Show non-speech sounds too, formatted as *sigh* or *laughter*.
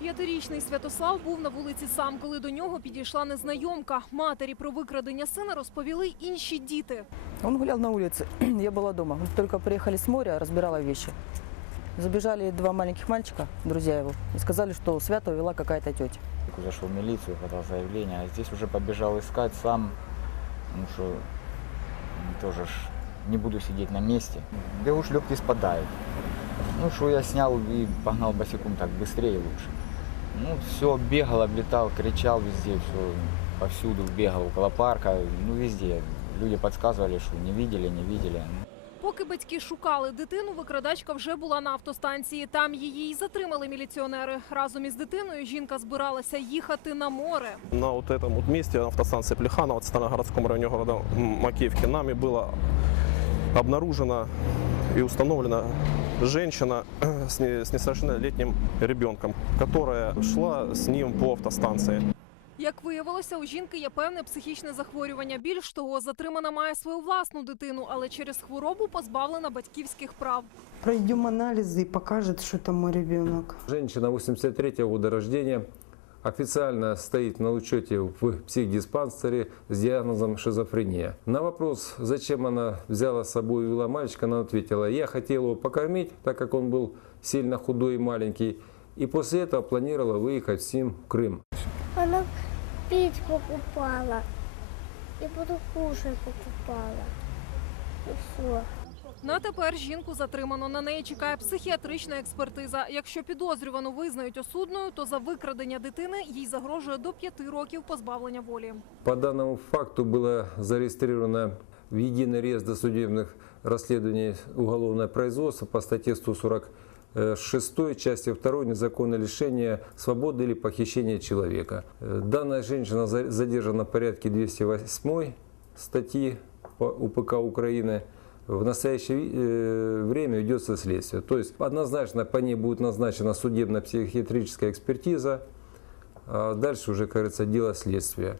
П'ятирічний Святослав був на вулиці сам, коли до нього підійшла незнайомка. Матері про викрадення сина розповіли інші діти. Он гулял на улице, *clears throat* я была дома. Мы только приехали с моря, разбирала вещи. Забежали два маленьких мальчика, друзья его, и сказали, что Свято вела какая-то тетя. Зашел в милицию, подал заявление, а здесь уже побежал искать сам, ну что м, тоже ж не буду сидеть на месте. Да уж легкий спадает. Ну что я снял и погнал босиком так быстрее лучше. Ну все, бегал, облетал, кричал везде, все, повсюду бегал, около парка, ну везде. Люди подсказывали, что не видели, не видели. Поки батьки шукали дитину, викрадачка вже була на автостанції. Там її й затримали міліціонери. Разом із дитиною жінка збиралася їхати на море. На вот этом вот месте автостанции Плеханова, в Старогородском районе города М- Макеевки, нами было обнаружено и установлена женщина *clears throat* с не- с несовершеннолетним ребенком, которая шла с ним по автостанции. Як виявилося, у жінки є певне психічне захворювання. Більш того, затримана має свою власну дитину, але через хворобу позбавлена батьківських прав. Пройдем анализы и покажет, что это мой ребенок. Женщина 83 года рождения официально стоит на учете в психдиспансере с диагнозом шизофрения. На вопрос, зачем она взяла с собой и вела мальчика, она ответила, я хотела его покормить, так как он был сильно худой и маленький, и после этого планировала выехать с ним в Крым. Она пить покупала. И буду кушать покупала. И все. На тепер жінку затримано. На неї чекає психіатрична експертиза. Якщо підозрювану визнають осудною, то за викрадення дитини їй загрожує до п'яти років позбавлення волі. По данному факту было зарегистрировано в единый реестр досудебных расследований уголовное производство по статье 146 части 2 незаконное лишение свободы или похищение человека. Э, Данная женщина за- задержана в порядке 208 статьи по УПК Украины. В настоящее э, время ведется следствие. То есть однозначно по ней будет назначена судебно-психиатрическая экспертиза, а дальше уже, кажется, дело следствия.